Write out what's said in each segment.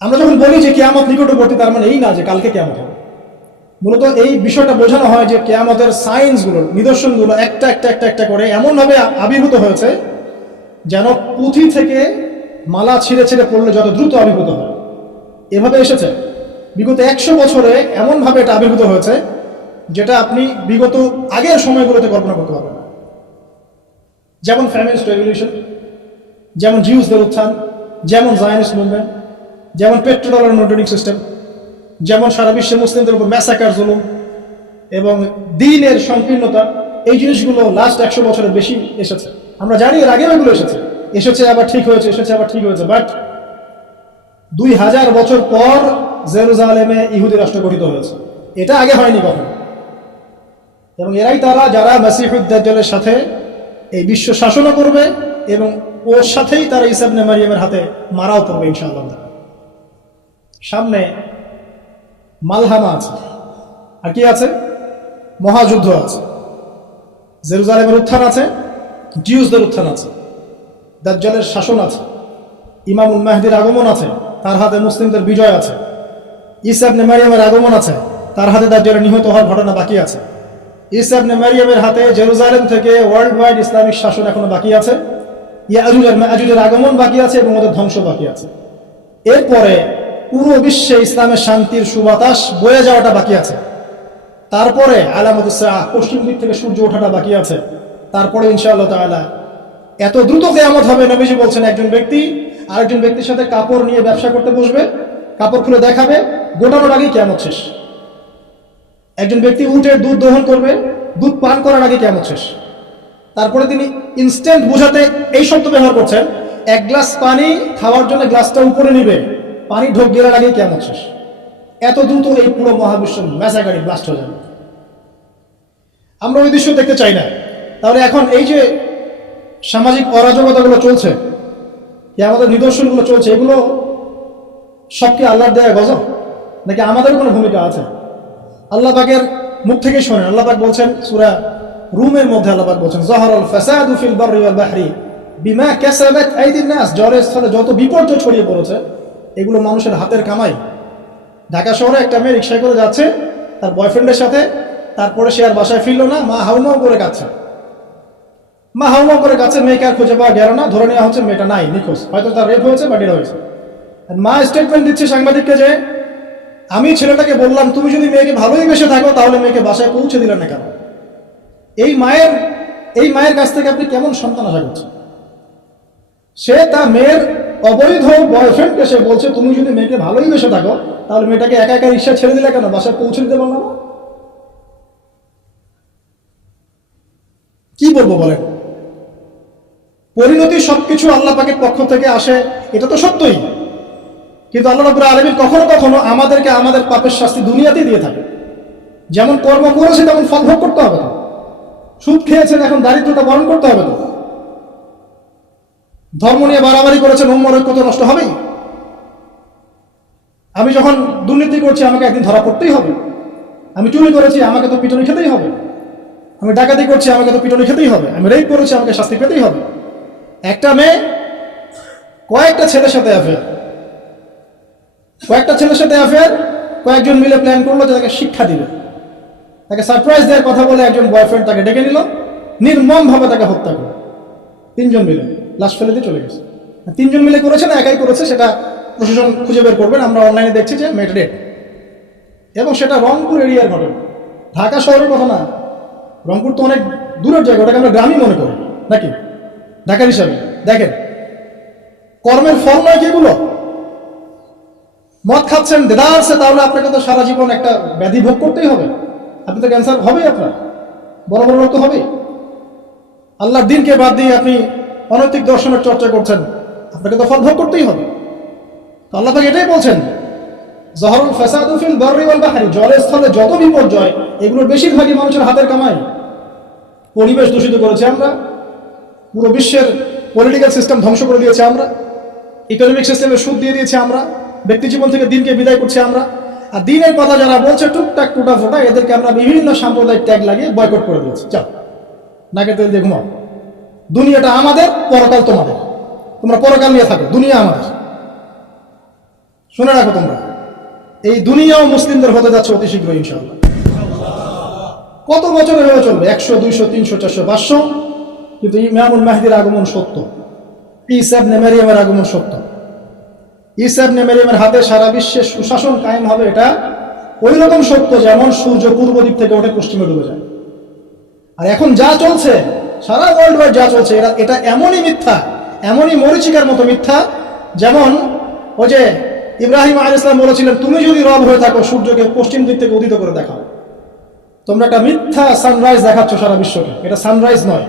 আমরা যখন বলি যে কেয়ামত নিকটবর্তী, তার মানে এই না যে কালকে কেয়ামত হবে। মূলত এই বিষয়টা বোঝানো হয় যে কেয়ামতের সায়েন্সগুলো, নিদর্শনগুলো একটা একটা একটা একটা করে এমনভাবে আবির্ভূত হয়েছে যেন পুঁথি থেকে মালা ছিঁড়ে ছিঁড়ে পড়লে যত দ্রুত আবির্ভূত হয়। এভাবে এসেছে। বিগত একশো বছরে এমনভাবে এটা আবির্ভূত হয়েছে যেটা আপনি বিগত আগের সময়গুলোতে কল্পনা করতে পারবেন যেমন ফ্যামিলিস্ট রেভলিউশন, যেমন জিউসদের উত্থান, যেমন জায়নিস্ট মুভমেন্ট যেমন পেট্রোডলার মনিটরিং সিস্টেম যেমন সারা বিশ্বে মুসলিমদের উপর ম্যাসাকার জুলুম এবং দিনের সংকীর্ণতা, এই জিনিসগুলো লাস্ট একশো বছরের বেশি এসেছে। আমরা জানি এর আগেও এগুলো এসেছে। এসেছে, আবার ঠিক হয়েছে, এসেছে, আবার ঠিক হয়েছে বাট দুই হাজার বছর পর জেরুজালেমে ইহুদি রাষ্ট্র গঠিত হয়েছে। এটা আগে হয়নি কখনো। এবং এরাই তারা যারা মাসিহুদ্দাজ্জালের সাথে এই বিশ্ব শাসনও করবে এবং ওর সাথেই তারা ইসাবনে মারিয়ামের হাতে মারাও করবে ইনশাআল্লাহ। সামনে মালহামা আছে। আর কি আছে? মহাযুদ্ধ আছে। জেরুজালেমের উত্থান আছে জিউসদের উত্থান আছে, দাজ্জালের শাসন আছে, ইমামুল মাহদির আগমন আছে, তার হাতে মুসলিমদের বিজয় আছে ইসাবনে মারিয়ামের আগমন আছে, তার হাতে দাজ্জালের নিহত হওয়ার ঘটনা বাকি আছে। ইসাবনে মারিয়ামের হাতে জেরুজালেম থেকে ওয়ার্ল্ড ওয়াইড ইসলামিক শাসন এখনও বাকি আছে, ইয়াজুজ আর মাজুজের আগমন বাকি আছে এবং ওদের ধ্বংস বাকি আছে। এরপরে পুরো বিশ্বে ইসলামের শান্তির সুবাতাস বয়ে যাওয়াটা বাকি আছে। তারপরে আলামতুসা পশ্চিম দিক থেকে সূর্য ওঠাটা বাকি আছে। তারপরে ইনশাআল্লাহ এত দ্রুত কেয়ামত হবে, নবীজি বলছেন একজন ব্যক্তি আরেকজন ব্যক্তির সাথে কাপড় নিয়ে ব্যবসা করতে বসবে, কাপড় খুলে দেখাবে গোটানোর আগেই কেমন শেষ। একজন ব্যক্তি উঠে দুধ দহন করবে, দুধ পান করার আগে কেমন শেষ। তারপরে তিনি ইনস্ট্যান্ট বোঝাতে এই শব্দ ব্যবহার করছেন, এক গ্লাস পানি খাওয়ার জন্য গ্লাসটা উপরে নিবে। পানি ঢোক গেলার আগে কেমন শেষ এত দ্রুত এই পুরো মহাবিশ্ব ম্যাসাগারি ব্লাস্ট হয়ে যাবে। আমরা ওই দৃশ্য দেখতে চাই না। তাহলে এখন এই যে সামাজিক অরাজকতাগুলো চলছে যে আমাদের নিদর্শনগুলো চলছে, এগুলো সবকে কি আল্লাহর দেয়া গজব? নাকি আমাদের কোনো ভূমিকা আছে? আল্লাহ পাকের মুখ থেকে শোনেন। আল্লাহ পাক বলছেন, সুরা রুমের মধ্যে আল্লাহ পাক বলছেন বাররি ওয়াল বাহরি বিমা কাসাবাত আইদিন নাস। জ্বরের স্থলে যত বিপর্যয় ছড়িয়ে পড়েছে এগুলো মানুষের হাতের কামাই। ঢাকা শহরে একটা মেয়ে রিক্সায় করে যাচ্ছে, তার বয়ফ্রেন্ডের সাথে, তারপরে সে আর বাসায় ফিরলো না, মা হাউমাউ করে কাচ্ছে মা হাউমাউ করে কাছে মেয়েকে আর খুঁজে পাওয়া গেল না, ধরে নেওয়া হচ্ছে মেয়েটা নাই, নিখোঁজ। হয়তো তার রেপ হয়েছে বা ডেরা হয়েছে। মা স্টেটমেন্ট দিচ্ছে সাংবাদিককে যে, আমি ছেলেটাকে বললাম, তুমি যদি মেয়েকে ভালোই বেসে থাকো, তাহলে মেয়েকে বাসায় পৌঁছে দিলে না কেন? এই মায়ের এই মায়ের কাছ থেকে আপনি কেমন সন্তান আশা করছেন? সে তা মেয়ের অবৈধ বয়ফ্রেন্ডকে সে বলছে, তুমি যদি মেয়েকে ভালোই বেসে থাকো, তাহলে মেয়েটাকে একা একা রিক্সা ছেড়ে দিলে কেন? বাসায় পৌঁছে দিতে পারলাম কি বলব বলেন? পরিণতি সবকিছু আল্লাহ পাকের পক্ষ থেকে আসে, এটা তো সত্যই। কিন্তু আল্লাহ রাবুল আলমীর কখনো কখনো আমাদেরকে আমাদের পাপের শাস্তি দুনিয়াতেই দিয়ে থাকে। যেমন কর্ম করেছে, তেমন ফল ভোগ করতে হবে তো। সুদ খেয়েছেন, এখন দারিদ্রতা বরণ করতে হবে তো। ধর্ম নিয়ে বাড়াবাড়ি করেছেন, উম্মর ঐক্য তো নষ্ট হবেই। আমি যখন দুর্নীতি করছি, আমাকে একদিন ধরা পড়তেই হবে। আমি চুরি করেছি, আমাকে তো পিটনি খেতেই হবে। আমি ডাকাতি করছি, আমাকে তো পিটনি খেতেই হবে। আমি রেপ করেছি, আমাকে শাস্তি পেতেই হবে। একটা মেয়ে, কয়েকটা ছেলের সাথে অ্যাফেয়ার কয়েকটা ছেলের সাথে অ্যাফেয়ার কয়েকজন মিলে প্ল্যান করল যে তাকে শিক্ষা দিবে। তাকে সারপ্রাইজ দেওয়ার কথা বলে একজন বয়ফ্রেন্ড তাকে ডেকে নিল। নির্মমভাবে তাকে হত্যা করল। তিনজন মিলে। লাশ ফেলে দিয়ে চলে গেছে। তিনজন মিলে করেছে না, একাই করেছে, সেটা প্রশাসন খুঁজে বের করবেন আমরা অনলাইনে দেখছি যে মেয়েটা এবং সেটা রংপুর এরিয়ার ঘটনা। ঢাকা শহরের কথা না। রংপুর তো অনেক দূরের জায়গা, ওটাকে আমরা গ্রামই মনে করি। নাকি? ঢাকার হিসাবে। দেখেন, কর্মের ফল নয় কি এগুলো? মদ খাচ্ছেন দেদারসে তাহলে আপনাকে তো সারা জীবন একটা ব্যাধি ভোগ করতেই হবে। আপনি তো ক্যান্সার হবেই আপনার। বড় বড় রোগ তো হবেই। আল্লাহর দিনকে বাদ দিয়ে আপনি অনৈতিক দর্শনের চর্চা করছেন, আপনাকে তো ফল ভোগ করতেই হবে। আল্লাহ পাক এটাই বলছেন, জহরুল ফেসাদুফিল ওয়াল বাহরি জলের স্থলে যত বিপর্যয়, এগুলোর বেশিরভাগই মানুষের হাতের কামাই। পরিবেশ দূষিত করেছি আমরা, পুরো বিশ্বের পলিটিক্যাল সিস্টেম ধ্বংস করে দিয়েছি আমরা ইকোনমিক সিস্টেমে সুদ দিয়ে দিয়েছি আমরা, ব্যক্তি জীবন থেকে দিনকে বিদায় করছি আমরা, আর দিনের কথা যারা বলছে, টুকটাক টুটা ফোটা, এদেরকে আমরা বিভিন্ন সাম্প্রদায়িক ট্যাগ লাগিয়ে বয়কট করে দিয়েছি। চল নাকে তেল দিয়ে ঘুমাও। দুনিয়াটা আমাদের, পরকাল তোমাদের। তোমরা পরকাল নিয়ে থাকো, দুনিয়া আমাদের। শুনে রাখো তোমরা। এই দুনিয়াও মুসলিমদের হতে যাচ্ছে অতি শীঘ্র ইনশাআল্লাহ। কত বছর এভাবে চলবে? একশো, দুইশো, তিনশো, চারশো, পাঁচশো? কিন্তু ইমামুল মাহিদির আগমন সত্য। ইসাব নেমেরিয়ামের আগমন সত্য। ইসাব নেমেরিয়ামের হাতে সারা বিশ্বে সুশাসন কায়েম হবে এটা ওই রকম সত্য যেমন সূর্য পূর্ব দিক থেকে ওঠে, পশ্চিমে ডুবে যায়। আর এখন যা চলছে সারা ওয়ার্ল্ড ওয়াইড যা চলছে, এরা, এটা এমনই মিথ্যা, এমনই মরিচিকার মতো মিথ্যা, যেমন ওই যে ইব্রাহিম আল ইসলাম বলেছিলেন, তুমি যদি রব হয়ে থাকো, সূর্যকে পশ্চিম দিক থেকে উদিত করে দেখাও। তোমরা একটা মিথ্যা সানরাইজ দেখাচ্ছ সারা বিশ্বকে। এটা সানরাইজ নয়।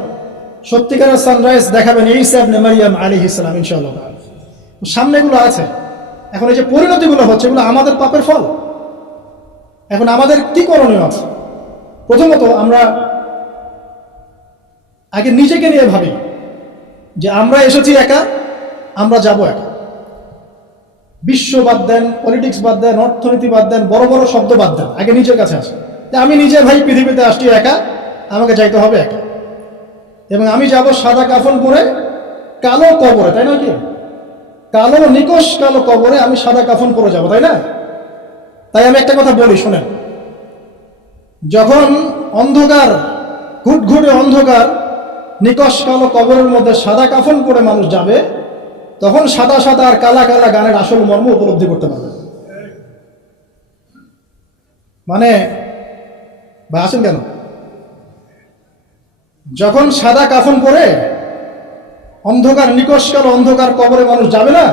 সত্যিকারের সানরাইজ দেখাবেন এই সাহেব মারিয়াম আলী ইসলাম ইনশাআল্লাহ। সামনে এগুলো আছে। এখন এই যে পরিণতিগুলো হচ্ছে, এগুলো আমাদের পাপের ফল। এখন আমাদের কি করণীয় আছে? প্রথমত আমরা আগে নিজেকে নিয়ে ভাবি যে আমরা এসেছি একা, আমরা যাব একা। বিশ্ব বাদ দেন পলিটিক্স বাদ দেন, অর্থনীতি বাদ দেন, বড় বড় শব্দ বাদ দেন, আগে নিজের কাছে আসে। আমি নিজে ভাই পৃথিবীতে আসছি একা, আমাকে যাইতে হবে একা। এবং আমি যাব সাদা কাফন পরে, কালো কবরে, তাই না কি? কালো নিকশ, কালো কবরে আমি সাদা কাফন পরে যাব, তাই না? তাই আমি একটা কথা বলি, শোনেন। যখন অন্ধকার, ঘুটঘুটে অন্ধকার নিকশ কালো কবরের মধ্যে সাদা কাফন পরে মানুষ যাবে, তখন সাদা সাদা আর কালা কালা গানের আসল মর্ম উপলব্ধি করতে পারবে। মানে ভাই, আসেন কেন? যখন সাদা কাফন পরে অন্ধকার নিকশ কালো অন্ধকার কবরে মানুষ যাবে না,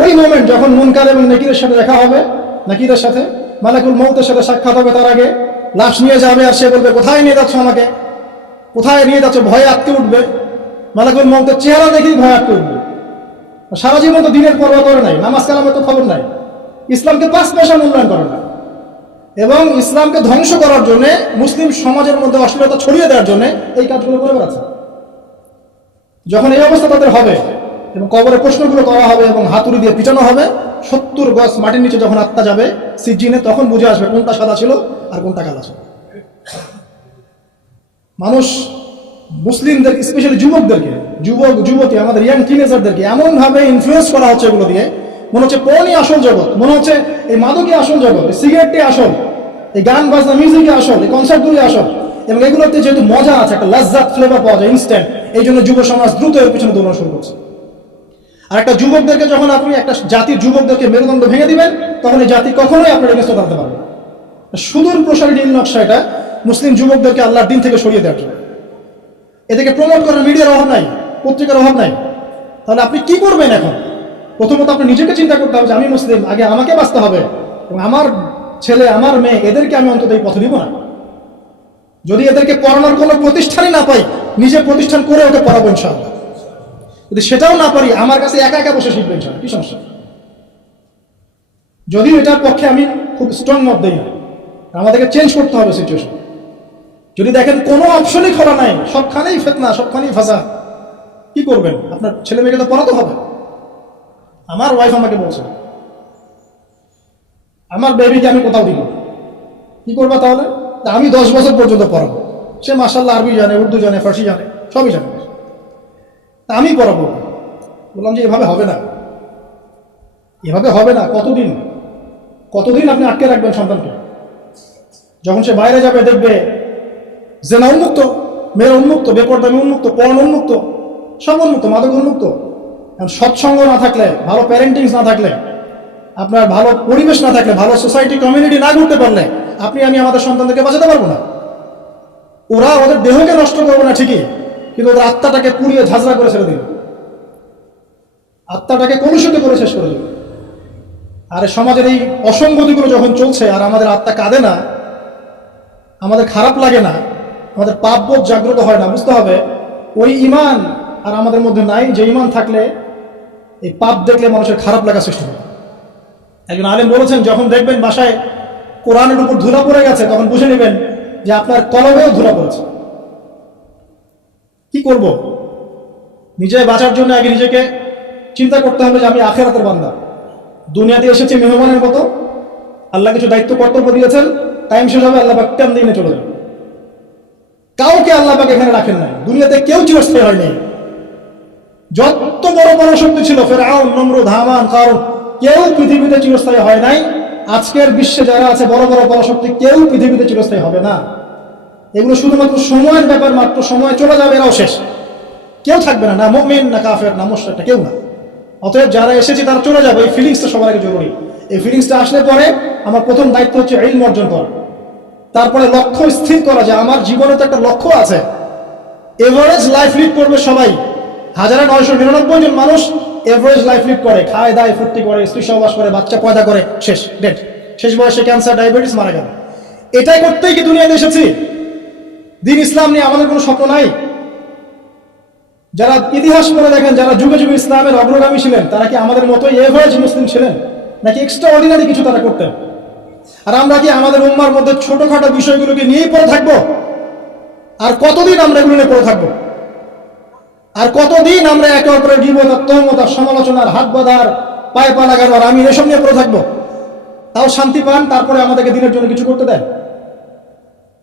ওই মোমেন্ট যখন মুনকার এবং নেকিরের সাথে দেখা হবে, নাকিরের সাথে, মালাকুল মৌতের সাথে সাক্ষাৎ হবে তার আগে, লাশ নিয়ে যাবে আর সে বলবে, কোথায় নিয়ে যাচ্ছ আমাকে? কোথায় নিয়ে যাচ্ছে? ভয়ে আটকে উঠবে। মালাকুল মৌতের চেহারা দেখেই ভয় আটকে উঠবে। সারা জীবন তো দিনের পর্ব করে নাই, নামাজ কালামের তো খবর নাই। ইসলামকে পাঁচ পয়সা মূল্যায়ন করে না। এবং ইসলামকে ধ্বংস করার জন্য, মুসলিম সমাজের মধ্যে অশ্লীলতা ছড়িয়ে দেওয়ার জন্য এই কাজগুলো করে বেড়াচ্ছে। যখন এই অবস্থা তাদের হবে, এবং কবরে প্রশ্নগুলো করা হবে, এবং হাতুড়ি দিয়ে পিটানো হবে, সত্তর গজ মাটির নিচে যখন আত্মা যাবে সিজিনে তখন বুঝে আসবে কোনটা সাদা ছিল আর কোনটা কালা ছিল। মানুষ মুসলিমদের স্পেশালি যুবকদেরকে, যুবক, যুবতী, আমাদের ইয়াং টিনেজারদেরকে এমনভাবে ইনফ্লুয়েন্স করা হচ্ছে এগুলো দিয়ে। মনে হচ্ছে পণই আসল জগৎ, মনে হচ্ছে এই মাদকই আসল জগৎ, এই সিগারেটটি আসল, এই গান বাজনা মিউজিকই আসল, এই কনসার্টগুলি আসল। এবং এগুলোতে যেহেতু মজা আছে, একটা লাজ্জাত ফ্লেভার পাওয়া যায় ইনস্ট্যান্ট এই জন্য যুব সমাজ দ্রুত এর পিছনে দৌড়ানো শুরু করছে। আর একটা যুবকদেরকে যখন আপনি একটা জাতির যুবকদেরকে মেরুদণ্ড ভেঙে দিবেন, তখন এই জাতি কখনোই আপনার এগেস্টে দাঁড়াতে পারবে সুদূর প্রসারী নীল নকশা এটা মুসলিম যুবকদেরকে আল্লাহর দিন থেকে সরিয়ে দেওয়ার জন্য। এদেরকে প্রমোট করার মিডিয়ার অভাব নাই, পত্রিকার অভাব নাই। তাহলে আপনি কি করবেন এখন? প্রথমত আপনি নিজেকে চিন্তা করতে হবে যে আমি মুসলিম, আগে আমাকে বাঁচতে হবে। এবং আমার ছেলে, আমার মেয়ে, এদেরকে আমি অন্তত এই পথে দিব না। যদি এদেরকে পড়ানোর কোনো প্রতিষ্ঠানই না পাই, নিজে প্রতিষ্ঠান করে ওকে পড়াবো ইনশাআল্লাহ। যদি সেটাও না পারি, আমার কাছে একা একা বসে শিখবে ইনশাআল্লাহ, কি সমস্যা? যদিও এটার পক্ষে আমি খুব স্ট্রং মত দিই না। আমাদেরকে চেঞ্জ করতে হবে সিচুয়েশন যদি দেখেন কোনো অপশনই খোলা নাই, সবখানেই ফেতনা, সবখানেই ফাঁসা কি করবেন? আপনার ছেলে মেয়েকে তো পড়াতে হবে। আমার ওয়াইফ আমাকে বলছে, আমার বেবিকে আমি কোথাও দিব? কি করবা তাহলে? আমি দশ বছর পর্যন্ত পড়াবো। সে মাসাল্লাহ আরবি জানে, উর্দু জানে, ফার্সি জানে, সবই জানে। তা আমি পড়াবো। বললাম যে, এভাবে হবে না। এভাবে হবে না? কতদিন? কতদিন আপনি আটকে রাখবেন সন্তানকে? যখন সে বাইরে যাবে, দেখবে জেনা উন্মুক্ত, মেয়ের উন্মুক্ত, বেপরদামি উন্মুক্ত পর্ণ উন্মুক্ত সব উন্মুক্ত মাদক উন্মুক্ত। সৎসঙ্গ না থাকলে, ভালো প্যারেন্টিংস না থাকলে, আপনার ভালো পরিবেশ না থাকলে, ভালো সোসাইটি কমিউনিটি না করতে পারলে, আপনি, আমি আমাদের সন্তানদেরকে বাঁচাতে পারব না। ওরা ওদের দেহকে নষ্ট করব না, ঠিকই, কিন্তু ওদের আত্মাটাকে পুড়িয়ে ঝাঁঝরা করে ছেড়ে দিল আত্মাটাকে কলুষিত করে শেষ করে দিল আর সমাজের এই অসঙ্গতিগুলো যখন চলছে, আর আমাদের আত্মা কাঁদে না, আমাদের খারাপ লাগে না আমাদের পাপবোধ জাগ্রত হয় না, বুঝতে হবে? ওই ইমান আর আমাদের মধ্যে নাই, যে ইমান থাকলে এই পাপ দেখলে মানুষের খারাপ লাগা সৃষ্টি হয়। একজন আলেম বলেছেন, যখন দেখবেন বাসায় কোরআনের উপর ধুলা পড়ে গেছে, তখন বুঝে নেবেন যে আপনার কলমেও ধুলা পড়েছে। কি করব? নিজে বাঁচার জন্য আগে নিজেকে চিন্তা করতে হবে যে আমি আখেরাতের বান্দা। দুনিয়াতে এসেছি মেহমানের মতো, আল্লাহ কিছু দায়িত্ব, কর্তব্য দিয়েছেন, টাইম শেষ হবে, আল্লাহ পাক টান দিয়ে চলে যাবে। কাউকে আল্লাহ পাক এখানে রাখেন নাই। দুনিয়াতে কেউ চিরস্থায়ী হয়নি যত বড় বড় শক্তি ছিল ফের আউন নম্র ধামান কারণ কেউ পৃথিবীতে চিরস্থায়ী হয় নাই। আজকের বিশ্বে যারা আছে, বড় বড় পরাশক্তি, কেউ পৃথিবীতে চিরস্থায়ী হবে না। এগুলো শুধুমাত্র সময়ের ব্যাপার মাত্র, সময় চলে যাবে, এরাও শেষ। কেউ থাকবে না না মুমিন, না কাফের, না মোশরেকটা কেউ না। অতএব যারা এসেছে, তারা চলে যাবে। এই ফিলিংসটা সবার আগে জরুরি। এই ফিলিংসটা আসলে পরে আমার প্রথম দায়িত্ব হচ্ছে ইলম অর্জন করা। তারপরে লক্ষ্য স্থির করা যায়। আমার জীবনে তো একটা লক্ষ্য আছে। এভারেজ লাইফ লিড করবে সবাই। হাজারে নয়শো নিরানব্বই জন মানুষ এভারেজ লাইফ লিড করে। খায়, দায়, ফুর্তি করে, স্ত্রী সহবাস করে, বাচ্চা পয়দা করে, শেষ ডেট শেষ বয়সে ক্যান্সার ডায়াবেটিস মারা গেল। এটাই করতেই কি দুনিয়াতে এসেছি? দিন ইসলাম নিয়ে আমাদের কোনো স্বপ্ন নাই। যারা ইতিহাস করে দেখেন, যারা যুগে যুগে ইসলামের অগ্রগামী ছিলেন, তারা কি আমাদের মতোই এভারেজ মুসলিম ছিলেন? নাকি এক্সট্রা অর্ডিনারি কিছু তারা করতেন? আর আমরা কি আমাদের উম্মার মধ্যে ছোটখাটো বিষয়গুলোকে নিয়েই পড়ে থাকব? আর কতদিন আমরা এগুলো নিয়ে পড়ে থাকব? আর কতদিন আমরা একে অপরের তহমতার সমালোচনার, হাত বাঁধার, পায়ে পা লাগানো আর আমি এসব নিয়ে পড়ে থাকব? তাও শান্তি পান, তারপরে আমাদেরকে দিনের জন্য কিছু করতে দেন?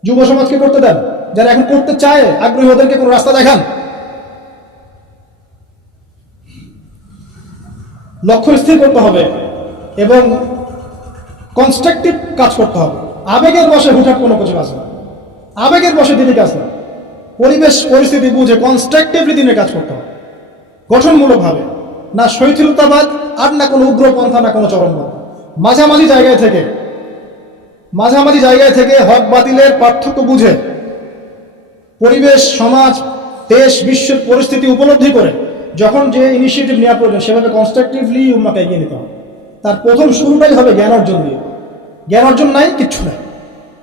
যুব সমাজকে করতে দেন? যারা এখন করতে চায়, আগ্রহী, ওদেরকে কোনো রাস্তা দেখান? লক্ষ্য স্থির করতে হবে এবং কনস্ট্রাকটিভ কাজ করতে হবে। আবেগের বসে হুঠাট কোনো কিছু কাজ না। আবেগের বসে দিনে কাজ না। পরিবেশ, পরিস্থিতি বুঝে কনস্ট্রাকটিভলি দিনে কাজ করতে হবে। গঠনমূলকভাবে। না শৈথিলতাবাদ, আর না কোনো উগ্রপন্থা, না কোনো চরমপন্থা। মাঝামাঝি জায়গায় থেকে, মাঝামাঝি জায়গায় থেকে হক বাতিলের পার্থক্য বুঝে পরিবেশ, সমাজ, দেশ, বিশ্বের পরিস্থিতি উপলব্ধি করে যখন যে ইনিশিয়েটিভ নেওয়া প্রয়োজন, সেভাবে কনস্ট্রাকটিভলি উম্মাকে এগিয়ে নিতে হবে। তার প্রথম শুরুটাই হবে জ্ঞান অর্জন দিয়ে জ্ঞান অর্জন নাই, কিচ্ছু নাই।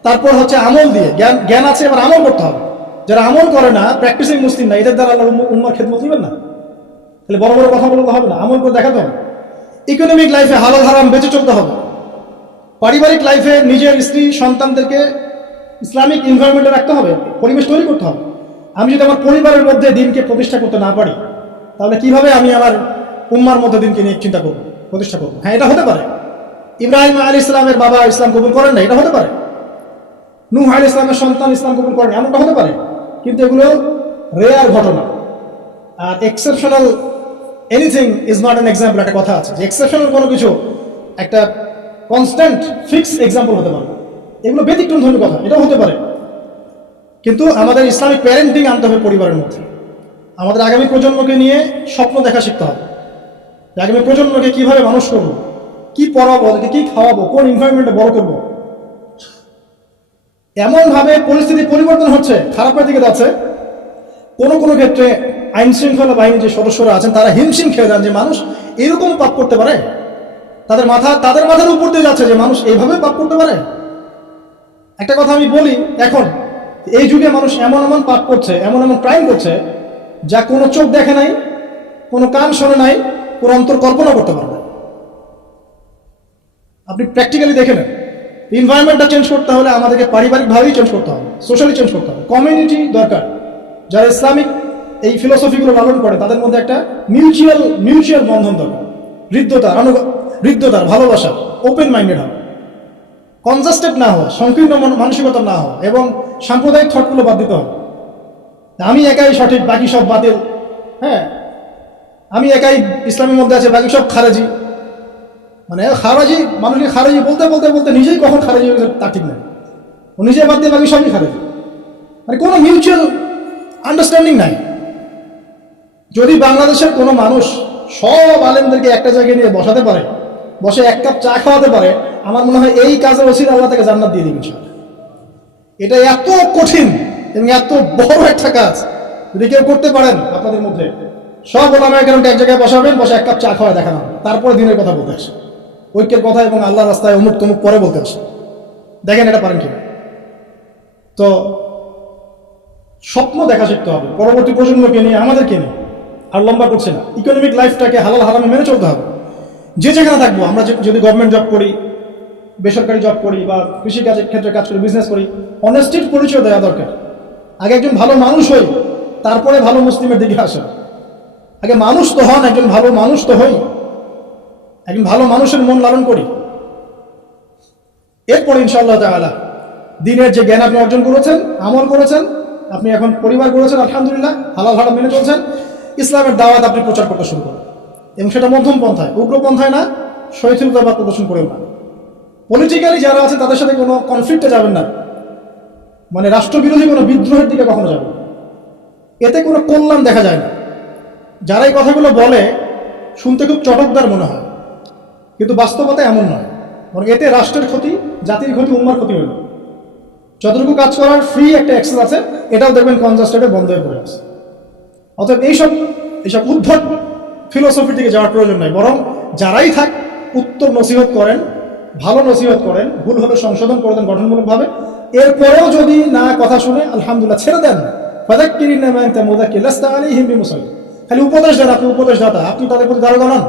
তারপর হচ্ছে আমল দিয়ে, জ্ঞান জ্ঞান আছে, এবার আমল করতে হবে। যারা আমল করে না প্র্যাকটিসিং মুসলিম না, এদের দ্বারা আল্লাহ উম্ম- উম্মার খেদমত নেবেন না। তাহলে বড় বড় কথা বলতে হবে না, আমল করে দেখাতে হবে। ইকোনমিক লাইফে হালাল হারাম বেঁচে চলতে হবে। পারিবারিক লাইফে নিজের স্ত্রী, সন্তানদেরকে ইসলামিক এনভায়রনমেন্টে রাখতে হবে, পরিবেশ তৈরি করতে হবে। আমি যদি আমার পরিবারের মধ্যে দিনকে প্রতিষ্ঠা করতে না পারি, তাহলে কীভাবে আমি আমার উম্মার মধ্যে দিনকে নিয়ে চিন্তা করব, প্রতিষ্ঠা করব? হ্যাঁ এটা হতে পারে। ইব্রাহিম আলী ইসলামের বাবা ইসলাম কবুল করেন না এটা হতে পারে। নূহ আলী ইসলামের সন্তান ইসলাম কবুল করেন এমনটা হতে পারে। কিন্তু এগুলো রেয়ার ঘটনা। আর exceptional anything is not an example একটা কথা আছে যে এক্সেপশনাল কোনো কিছু একটা কনস্ট্যান্ট ফিক্স এক্সাম্পল হতে পারে এগুলো ব্যতিক্রম ধরনের কথা, এটাও হতে পারে। কিন্তু আমাদের ইসলামিক প্যারেন্টিং আনতে হবে পরিবারের মধ্যে। আমাদের আগামী প্রজন্মকে নিয়ে স্বপ্ন দেখা শিখতে হবে। আগামী প্রজন্মকে কীভাবে মানুষ করব? কি পড়াবো, ওদেরকে কি খাওয়াবো, কোন এনভায়রনমেন্টে বড় করব? এমনভাবে পরিস্থিতি পরিবর্তন হচ্ছে, খারাপের দিকে যাচ্ছে। কোনো কোনো ক্ষেত্রে আইন শৃঙ্খলা বাহিনীর যে সদস্যরা আছেন, তারা হিমশিম খেয়ে যান যে মানুষ এরকম পাপ করতে পারে। তাদের মাথা, তাদের মাথার উপর দিয়ে যাচ্ছে যে মানুষ এইভাবে পাপ করতে পারে। একটা কথা আমি বলি, এখন, এই যুগে মানুষ এমন এমন পাপ করছে, এমন এমন ক্রাইম করছে, যা কোনো চোখ দেখে নাই, কোনো কান শোনে নাই, কোনো অন্তর কল্পনা করতে পারে না। আপনি প্র্যাকটিক্যালি দেখে নেন। এনভায়রনমেন্টটা চেঞ্জ করতে হলে আমাদেরকে পারিবারিকভাবেই চেঞ্জ করতে হবে সোশ্যালি চেঞ্জ করতে হবে। কমিউনিটি দরকার। যারা ইসলামিক এই ফিলোসফিগুলো পালন করে, তাদের মধ্যে একটা মিউচুয়াল মিউচুয়াল বন্ধন দরকার। হৃদ্যতার অনু হৃদ্যতার ভালোবাসা ওপেন মাইন্ডেড হবে কনজাস্টেড না হওয়া, সংকীর্ণ মন- মানসিকতা না হওয়া এবং সাম্প্রদায়িক থটগুলো বাদ দিতে হবে। আমি একাই সঠিক, বাকি সব বাতিল। হ্যাঁ? আমি একাই ইসলামের মধ্যে আছে, বাকি সব খারেজি মানে খারাজি মানুষকে খারাজি বলতে বলতে বলতে নিজেই কখন খারাজি হয়ে তা ঠিক নেই ও নিজে বাদ দিয়ে বাকি সবই খারাজি মানে কোনো মিউচুয়াল আন্ডারস্ট্যান্ডিং নাই যদি বাংলাদেশের কোনো মানুষ সব আলেমদেরকে একটা জায়গায় নিয়ে বসাতে পারে, বসে এক কাপ চা খাওয়াতে পারে, আমার মনে হয় এই কাজের ওসির আল্লাহ তাকে জান্নাত দিয়ে দিবেন। এটা এত কঠিন এবং এত বড় একটা কাজ, যদি কেউ করতে পারেন আপনাদের মধ্যে, সব ওলামা কেরামকে এক জায়গায় বসাবেন, বসে এক কাপ চা খাওয়া দেখানো। তারপরে দিনের কথা বলতে আসে ঐক্যের কথা এবং আল্লাহ রাস্তায় অমুক তমুক পরে বলতে আসে। দেখেন এটা পারেন কিনা? তো স্বপ্ন দেখা শিখতে হবে। পরবর্তী প্রজন্মকে নিয়ে, আমাদেরকে নিয়ে। আর লম্বা করছে না। ইকোনমিক লাইফটাকে হালাল হারামে মেনে চলতে হবে। যে যেখানে থাকব, আমরা যদি গভর্নমেন্ট জব করি, বেসরকারি জব করি বা কৃষিকাজের ক্ষেত্রে কাজ করি বিজনেস করি অনেস্টির পরিচয় দেওয়া দরকার। আগে একজন ভালো মানুষ হই, তারপরে ভালো মুসলিমের দিকে আসেন আগে মানুষ তো হন, একজন ভালো মানুষ তো হই। একজন ভালো মানুষের মন লালন করি। এরপরে ইনশাআল্লাহ তাআলা দিনের যে জ্ঞান আপনি অর্জন করেছেন, আমল করেছেন, আপনি এখন পরিবার করেছেন আলহামদুলিল্লাহ, হালাল হারাম মেনে চলছেন, ইসলামের দাওয়াত আপনি প্রচার করতে শুরু করেন। এবং সেটা মধ্যম পন্থায়, উগ্র পন্থায় না শৈথিলতাবাদ প্রদর্শন করেও না। পলিটিক্যালি যারা আছেন তাদের সাথে কোনো কনফ্লিক্টে যাবেন না। মানে রাষ্ট্রবিরোধী কোনো বিদ্রোহের দিকে কখনো যাবেন এতে কোনো কল্যাণ দেখা যায় না। যারা এই কথাগুলো বলে, শুনতে খুব চটকদার মনে হয়। কিন্তু বাস্তবতা এমন নয়। বরং এতে রাষ্ট্রের ক্ষতি, জাতির ক্ষতি, উম্মার ক্ষতি হইল। যতটুকু কাজ করার ফ্রি একটা অ্যাক্সেস আছে, এটাও দেখবেন কনজাস্টেডে বন্ধ হয়ে পড়ে আছে। অতএব এইসব এইসব উদ্ভট ফিলোসফির দিকে যাওয়ার প্রয়োজন নাই। বরং যারাই থাক উত্তর নসিহত করেন, ভালো নসিহত করেন, ভুল হলে সংশোধন করে দেন গঠনমূলকভাবে। এরপরেও যদি না কথা শুনে আলহামদুলিল্লাহ ছেড়ে দেন ফাদাক্কিরিন নামা আনতা মুদাক্কির লাস্তা আলাইহিম বিমুসাইয়িদ খালি উপদেশ দেন, আপনি উপদেশ দাতা আপনি তাদের প্রতি দারোগা নন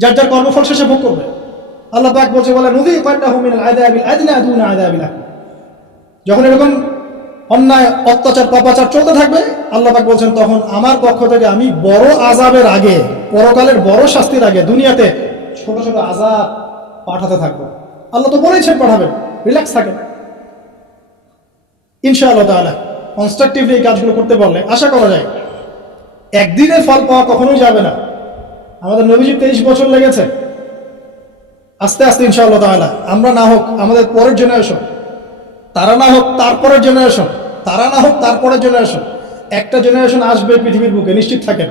যার যার কর্মফল শেষে ভোগ করবে। আল্লাহ পাক বলছে বলে নদী যখন এরকম অন্যায়, অত্যাচার, পাপাচার চলতে থাকবে, আল্লাহ পাক বলছেন, তখন আমার পক্ষ থেকে আমি বড় আজাবের আগে, পরকালের বড় শাস্তির আগে দুনিয়াতে ছোট ছোট আজাব পাঠাতে থাকব। আল্লাহ তো বলেছেন পাঠাবেন। রিল্যাক্স থাকে ইনশাআল্লাহ তাহলে কনস্ট্রাকটিভলি এই কাজগুলো করতে পারলে আশা করা যায়, একদিনের ফল পাওয়া কখনোই যাবে না। আমাদের নবীজি তেইশ বছর লেগেছে। আস্তে আস্তে ইনশাআল্লাহ তাহলে আমরা না হোক আমাদের পরের জেনারেশন তারা না হোক তারপরের জেনারেশন তারা না হোক তারপরের জেনারেশন একটা জেনারেশন আসবে পৃথিবীর বুকে, নিশ্চিত থাকেন।